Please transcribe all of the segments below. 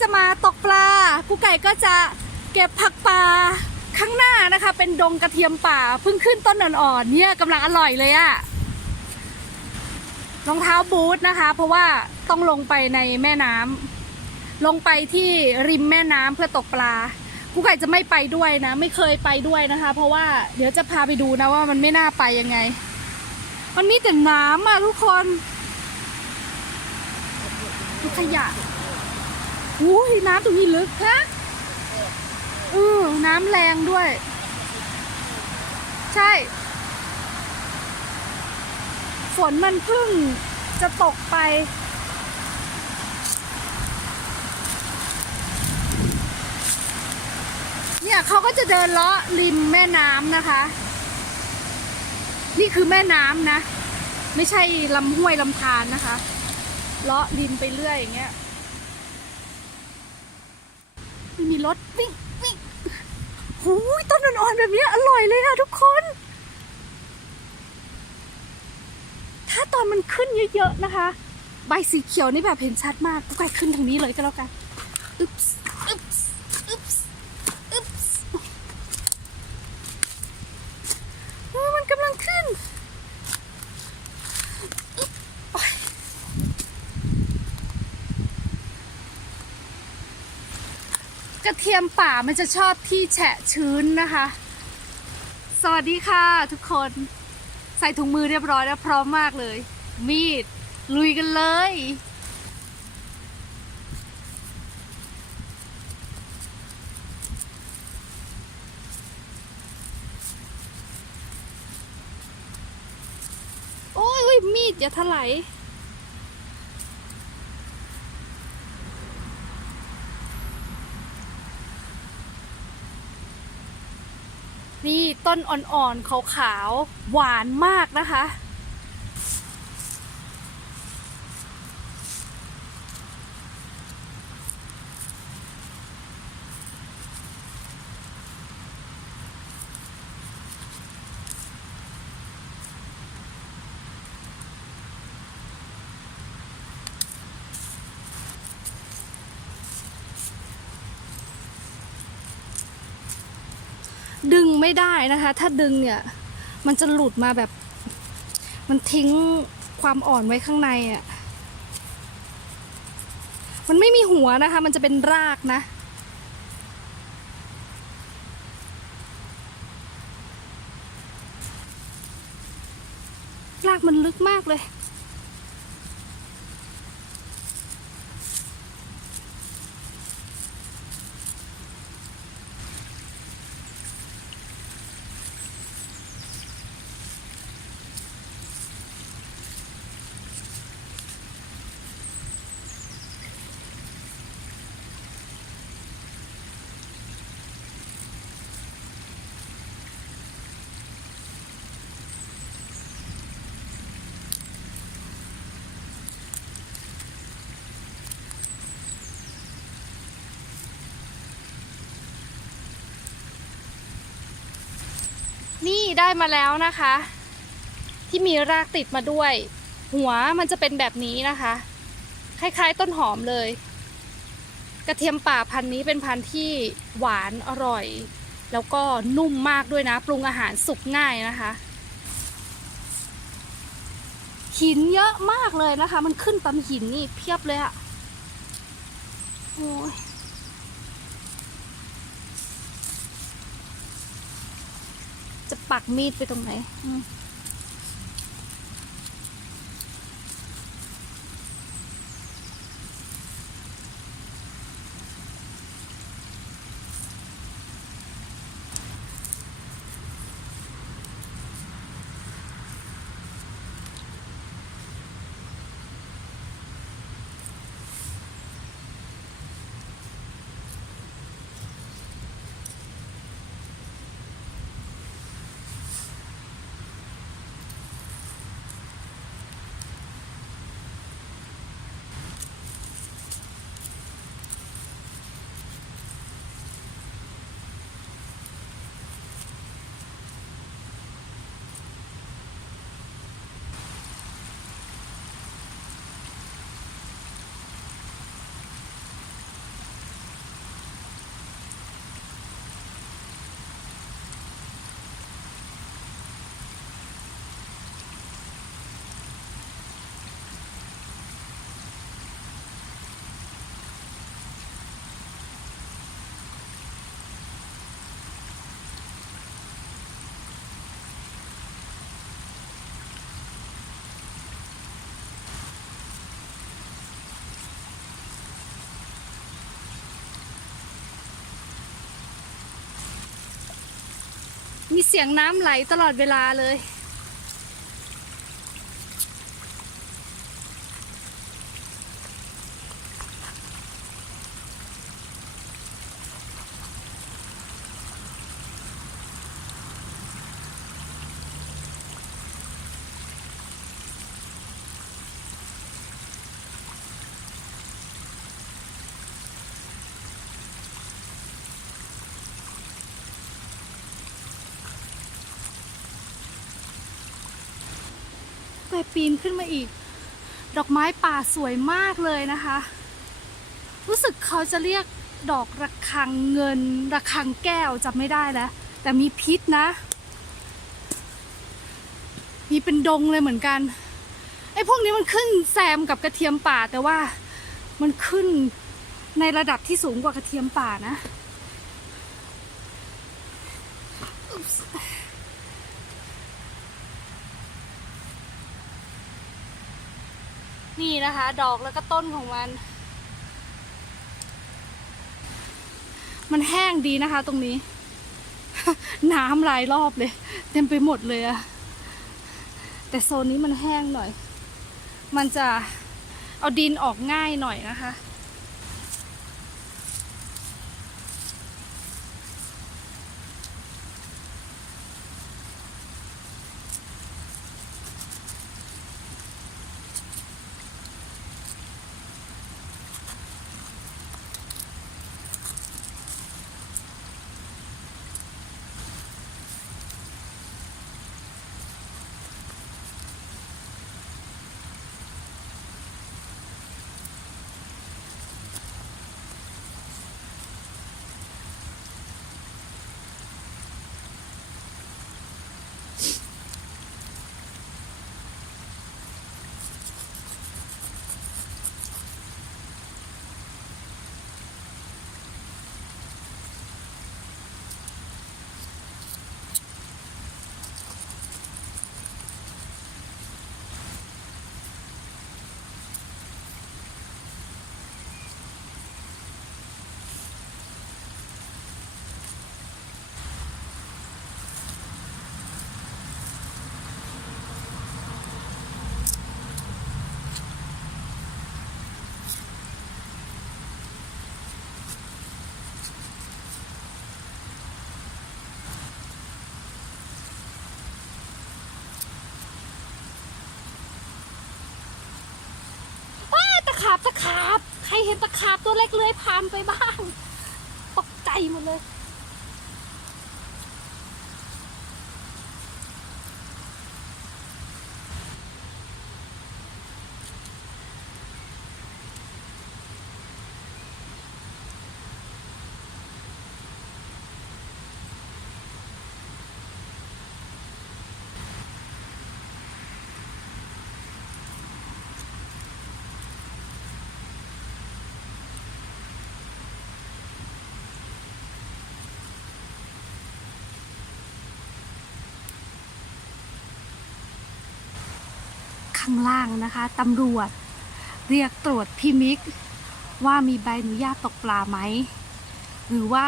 จะมาตกปลากูไก่ก็จะเก็บผักป่าข้างหน้านะคะ เป็นดงกระเทียมป่าเพิ่งขึ้นต้นอ่อนๆเนี่ยกำลังอร่อยเลยอะรองเท้าบูทนะคะ เพราะว่าต้องลงไปในแม่น้ำลงไปที่ริมแม่น้ำเพื่อตกปลากูไก่จะไม่ไปด้วยนะ ไม่เคยไปด้วยนะคะ เพราะว่าเดี๋ยวจะพาไปดูนะว่ามันไม่น่าไปยังไง มันมีแต่น้ำอะทุกคนดูขยะ อุ้ยน้ำตรงนี้ลึกฮะอือน้ำแรงด้วย ใช่ ฝนมันเพิ่งจะตกไป เนี่ยเขาก็จะเดินเลาะริมแม่น้ำนะคะ นี่คือแม่น้ำนะ ไม่ใช่ลำห้วยลำธารนะคะ เลาะริมไปเรื่อยอย่างเงี้ย ไม่มีรถวิ่งวิ่งหูยต้นอ่อนๆแบบนี้อร่อยเลยอะทุกคน ถ้าตอนมันขึ้นเยอะๆนะคะ ใบสีเขียวนี่แบบเห็นชัดมากก็ไก่ขึ้นทางนี้เลยก็แล้วกันอึ๊บส์อึ๊บส์อึ๊บส์เฮ้ยมันกำลังขึ้นอึ๊บโอ๊ย ก ระเทียมป่ามันจะชอบที่แฉะชื้นนะคะ สวัสดีค่ะทุกคนใส่ถุงมือเรียบร้อยแล้วพร้อมมากเลย มีด ลุยกันเลย โอ้ยอุ๊ยมีดอย่าถลาย นี่ต้นอ่อนๆขาวๆหวานมากนะคะ ดึงไม่ได้นะคะ ถ้าดึงเนี่ย มันจะหลุดมาแบบ มันทิ้งความอ่อนไว้ข้างในอะ่ะ มันไม่มีหัวนะคะ มันจะเป็นรากนะ รากมันลึกมากเลย นี่ได้มาแล้วนะคะ ที่มีรากติดมาด้วย หัวมันจะเป็นแบบนี้นะคะ คล้ายๆต้นหอมเลย กระเทียมป่าพันธุ์นี้เป็นพันธุ์ที่หวานอร่อย แล้วก็นุ่มมากด้วยนะ ปรุงอาหารสุกง่ายนะคะหินเยอะมากเลยนะคะ มันขึ้นตามหินนี่เพียบเลยอะโอ้ย จะ ปักมีดไปตรงไหน มีเสียงน้ำไหลตลอดเวลาเลย ไปปีนขึ้นมาอีก ดอกไม้ป่าสวยมากเลยนะคะ รู้สึกเขาจะเรียกดอกระฆังเงิน ระฆังแก้วจำไม่ได้แล้ว แต่มีพิษนะ มีเป็นดงเลยเหมือนกันไอ้พวกนี้มันขึ้นแซมกับกระเทียมป่าแต่ว่ามันขึ้นในระดับที่สูงกว่ากระเทียมป่านะ นี่นะคะ ดอกแล้วก็ต้นของมัน มันแห้งดีนะคะ ตรงนี้ น้ำหลายรอบเลย เต็มไปหมดเลยอะแต่โซนนี้มันแห้งหน่อย มันจะเอาดินออกง่ายหน่อยนะคะ ขาบตะขาบ ใครเห็นตะขาบตัวเล็กเลื้อยผ่านไปบ้าง ตกใจหมดเลย ข้างล่างนะคะตำรวจ เรียกตรวจพี่มิก ว่ามีใบอนุญาตตกปลาไหม หรือว่า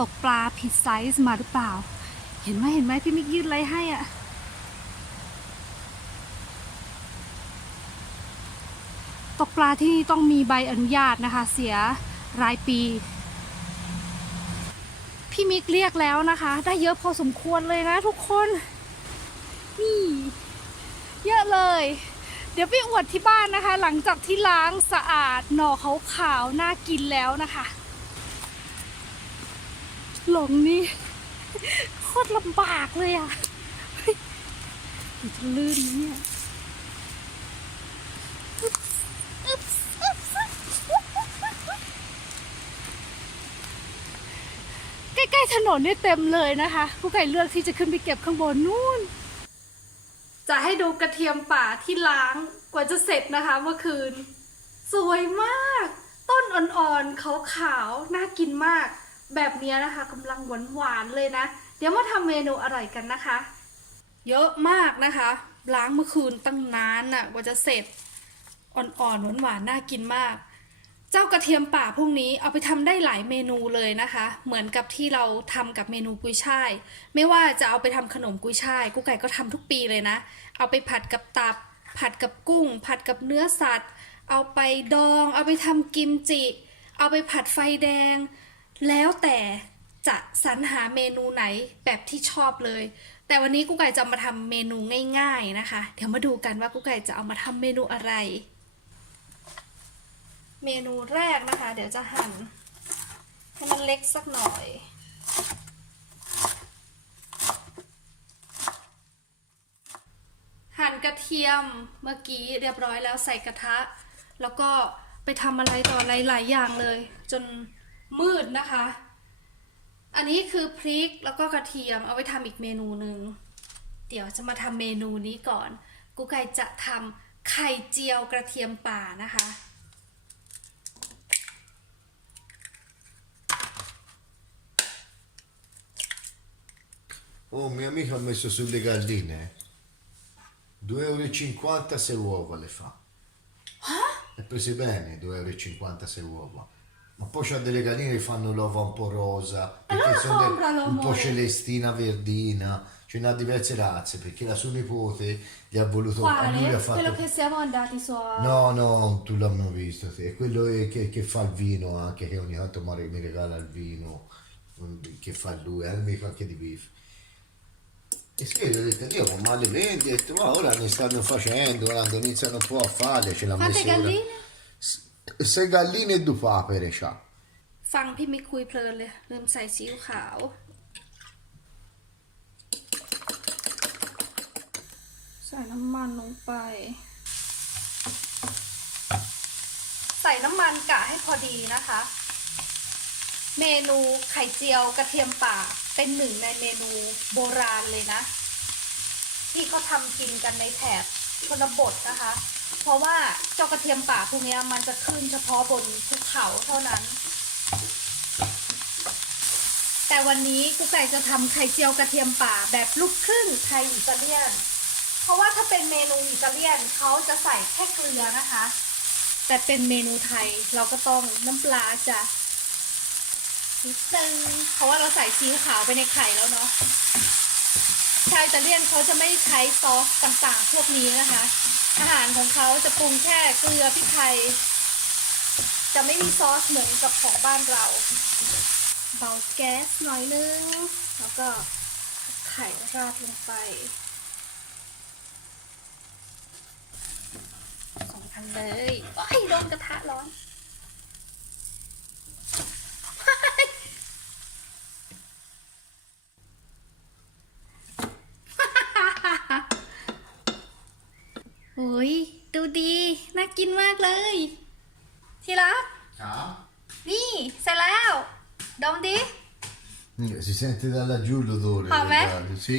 ตกปลาผิดไซส์มาหรือเปล่า เห็นไหมเห็นไหมพี่มิกยื่นอะไรให้อะตกปลาที่นี่ต้องมีใบอนุญาตนะคะ เสียรายปี พี่มิกเรียกแล้วนะคะ ได้เยอะพอสมควรเลยนะทุกคน นี่ เยอะเลย ดี๋ยวไปอวดที่บ้านนะคะ หลังจากที่ล้างสะอาดหน่อเขาขาวน่ากินแล้วนะคะหลงนี่โคตรลำบากเลยอะเฮ้ยมันจะลื่นไหมเนี่ยใกล้ๆถนนนี่เต็มเลยนะคะผู้ไก่เลือกที่จะขึ้นไปเก็บข้างบนนู่น จะให้ดูกระเทียมป่าที่ล้างกว่าจะเสร็จนะคะเมื่อคืน สวยมาก ต้นอ่อนๆขาวๆน่ากินมาก แบบเนี้ยนะคะกำลังหวานๆเลยนะ เดี๋ยวมาทำเมนูอร่อยกันนะคะ เยอะมากนะคะ ล้างเมื่อคืนตั้งนานน่ะกว่าจะเสร็จอ่อนๆหวานๆน่ากินมาก เจ้ากระเทียมป่าพวกนี้เอาไปทำได้หลายเมนูเลยนะคะ เหมือนกับที่เราทำกับเมนูกุยช่าย ไม่ว่าจะเอาไปทำขนมกุยช่ายกุ๊กไก่ก็ทำทุกปีเลยนะ เอาไปผัดกับตับ ผัดกับกุ้ง ผัดกับเนื้อสัตว์ เอาไปดอง เอาไปทำกิมจิ เอาไปผัดไฟแดง แล้วแต่จะสรรหาเมนูไหนแบบที่ชอบเลย แต่วันนี้กุ๊กไก่จะมาทำเมนูง่าย ๆนะคะ เดี๋ยวมาดูกันว่ากุ๊กไก่จะเอามาทำเมนูอะไร เมนูแรกนะคะ เดี๋ยวจะหั่นให้มันเล็กสักหน่อย หั่นกระเทียมเมื่อกี้เรียบร้อยแล้วใส่กระทะ แล้วก็ไปทำอะไรต่ออะไรหลายอย่างเลย จนมืดนะคะ อันนี้คือพริกแล้วก็กระเทียมเอาไว้ทำอีกเมนูหนึ่งเดี๋ยวจะมาทำเมนูนี้ก่อน กูไก่จะทำไข่เจียวกระเทียมป่านะคะ Oh, un mio amico ha messo sulle galline 2,50 euro se uova le fa. Le prese bene, 2,50 euro se uova. Ma poi c'ha delle galline che fanno l'uova un po' rosa, perché Allora sono compralo, un po' amore. celestina, verdina, ce n'ha diverse razze, perché la sua nipote gli ha voluto... a lui Quale? ha fatto... Quello che siamo andati su a... No, no, tu l'hanno visto, sì. è quello che, che fa il vino anche, che ogni tanto mi mi regala il vino mm, che fa lui, è amico anche di beef. E sì, ho detto, Dio, ma le vendi? Ho detto, ma ora ne stanno facendo, quando iniziano un po' a farle, ce l'ha Quante messo ora. galline? S- Sei galline e due papere c'ha. ฟังพี่มิกคุยเพลินเลยลืมใส่ซีอิ๊วขาว ใส่น้ำมันลงไป ใส่น้ำมันกะให้พอดีนะคะ เมนูไข่เจียวกระเทียมป่าเป็นหนึ่งในเมนูโบราณเลยนะ ที่เขาทำกินกันในแถบชนบทนะคะ เพราะว่าเจ้ากระเทียมป่าพวกนี้มันจะขึ้นเฉพาะบนภูเขาเท่านั้น แต่วันนี้กุ๊กไก่จะทำไข่เจียวกระเทียมป่าแบบลูกครึ่งไทยอิตาเลียน เพราะว่าถ้าเป็นเมนูอิตาเลียนเขาจะใส่แค่เกลือนะคะ แต่เป็นเมนูไทยเราก็ต้องน้ำปลาจะ นิดนึงเพราะว่าเราใส่ซีอิ๊วขาวไปในไข่แล้วเนาะชาวอิตาเลียนเขาจะไม่ใช้ซอสต่างๆ พวกนี้นะคะ อาหารของเขาจะปรุงแค่เกลือพริกไทย จะไม่มีซอสเหมือนกับของบ้านเรา เบาแก๊สหน่อยนึง แล้วก็ไข่ราดลงไปสองอันเลยว้ยโดนกระทะร้อน โอ้ยดูดี น่ากินมากเลย ที่รัก Ah? นี่ เสร็จแล้ว ดมดิ Si sente da laggiù l'odore. Ah, beh. guarda, Sì.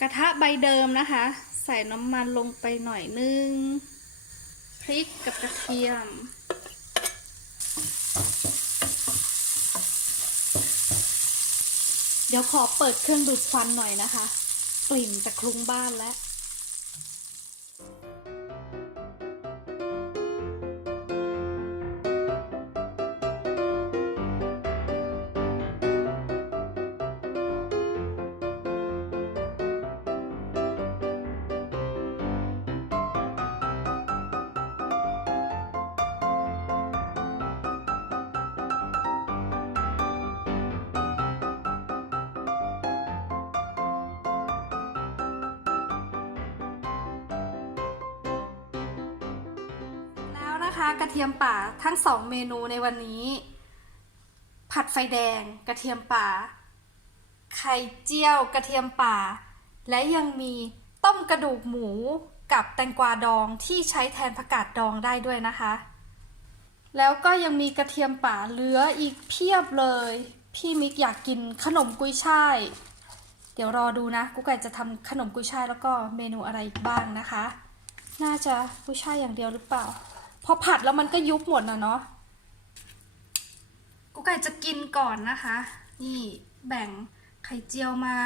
กระทะใบเดิมนะคะ ใส่น้ำมันลงไปหน่อยนึง พริกกับกระเทียม ดี๋ยวขอเปิดเครื่องดูดควันหน่อยนะคะ กลิ่นจะคลุ้งบ้านแล้ว นะคะกระเทียมป่าทั้งสองเมนูในวันนี้ ผัดไฟแดงกระเทียมป่า ไข่เจียวกระเทียมป่า และยังมีต้มกระดูกหมูกับแตงกวาดองที่ใช้แทนผักกาดดองได้ด้วยนะคะ แล้วก็ยังมีกระเทียมป่าเหลืออีกเพียบเลย พี่มิกอยากกินขนมกุยช่าย เดี๋ยวรอดูนะกุ๊กไก่จะทำขนมกุยช่ายแล้วก็เมนูอะไรอีกบ้างนะคะ น่าจะกุยช่ายอย่างเดียวหรือเปล่า พอผัดแล้วมันก็ยุบหมดนะเนาะกุ๊กไก่จะกินก่อนนะคะ นี่แบ่งไข่เจียวมา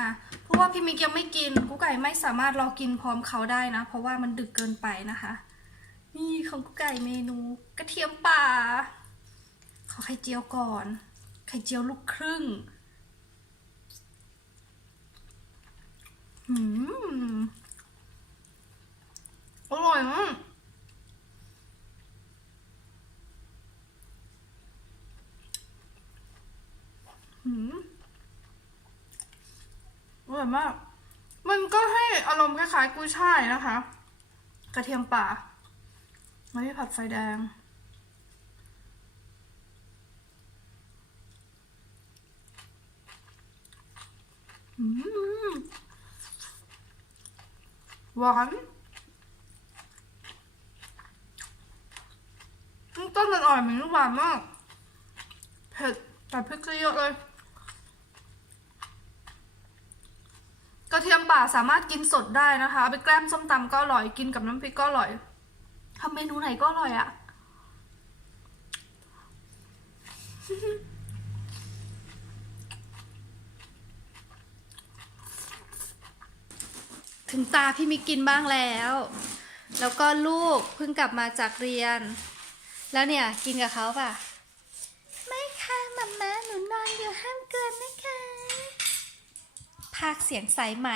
เพราะว่าพี่มิกยังไม่กินกุ๊กไก่ไม่สามารถรอกินพร้อมเขาได้นะ เพราะว่ามันดึกเกินไปนะคะ นี่ของกุ๊กไก่เมนูกระเทียมป่า ขอไข่เจียวก่อน ไข่เจียวลูกครึ่งหืมอร่อยมาก หืมอร่อยมาก มันก็ให้อารมณ์คล้ายๆกุ้ยช่ายนะคะ กระเทียมป่าไม่ได้ผัดไฟแดง อืมหวานต้นมันอ่อนมันหวานมาก เผ็ดแต่พริกก็เยอะเลย ระเทียมป่าสามารถกินสดได้นะคะเอาไปแกล้มส้มตำก็อร่อยกินกับน้ำพริกก็อร่อยทำเมนูไหนก็อร่อยอะถึงตาพี่มิกกินบ้างแล้ว แล้วก็ลูกเพิ่งกลับมาจากเรียน แล้วเนี่ยกินกับเขาป่ะ ไม่ค่ะมัมมาหนูนอนอยู่ห้ามเกินนะคะ ภาคเสียงใสไหม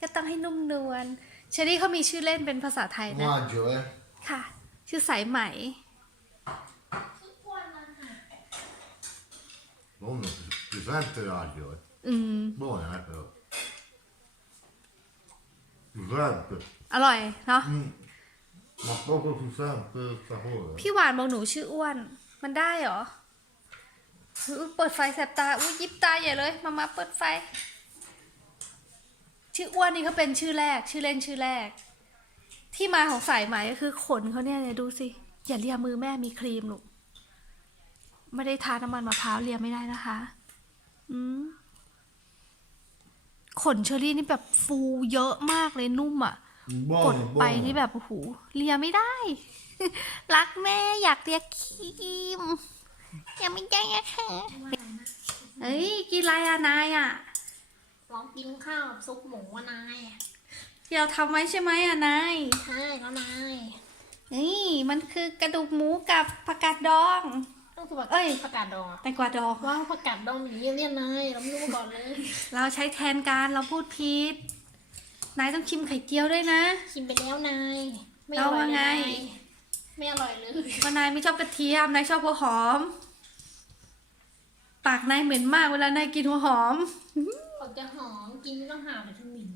ก็ต้องให้นุ่มนวลเชอรี่เขามีชื่อเล่นเป็นภาษาไทยนะ Maggio, eh? ค่ะ ชื่อสายไหม Buono, pesante l'aglio, eh. อืม Buona, eh, però. Pesante. อร่อยเนาะ Mm. Ma poco pesante il sapore. พี่หวานบอกหนูชื่ออ้วน มันได้เหรออุ๊ยเปิดไฟแสบตา อุ้ยยิบตาใหญ่เลย มามาเปิดไฟ ชื่ออ้วนนี่เขาเป็นชื่อแรก ชื่อเล่นชื่อแรก ที่มาของสายไหมก็คือขนเขาเนี่ยเนี่ยดูสิอย่าเลียมือแม่มีครีมลูกไม่ได้ทาน้ำมันมะพร้าวเลียไม่ได้นะคะ อืมขนเชอรี่นี่แบบฟูเยอะมากเลยนุ่มอะกด Buono, ไป buono. นี่แบบโอ้โหเลียไม่ได้ รักแม่อยากเลียครีมยังไม่ได้อะค่ะเฮ้ยกินอะไรอะนายอะ ลองกินข้าวซุปหมูอะนายที่เราทำไว้ใช่ไหมอะนาย ใช่แล้วนายนี่มันคือกระดูกหมูกับผักกาดดอง ต้องคือแบบเอ้ยผักกาดดองแตงกวาดอง ว้าวผักกาดดองอย่างนี้เรียกนายเราไม่รู้มาก่อนเลยเราใช้แทนการเราพูดผิด นายต้องชิมไข่เจียวด้วยนะ ชิมไปแล้วนายไม่อเอาร่อยว่าเลยไงนายไม่อร่อยเลยว่านายไม่ชอบกระเทียม นายชอบหัวหอม ปากนายเหม็นมากเวลานายกินหัวหอม ออกจะหอมกินต้องหาวิตามิน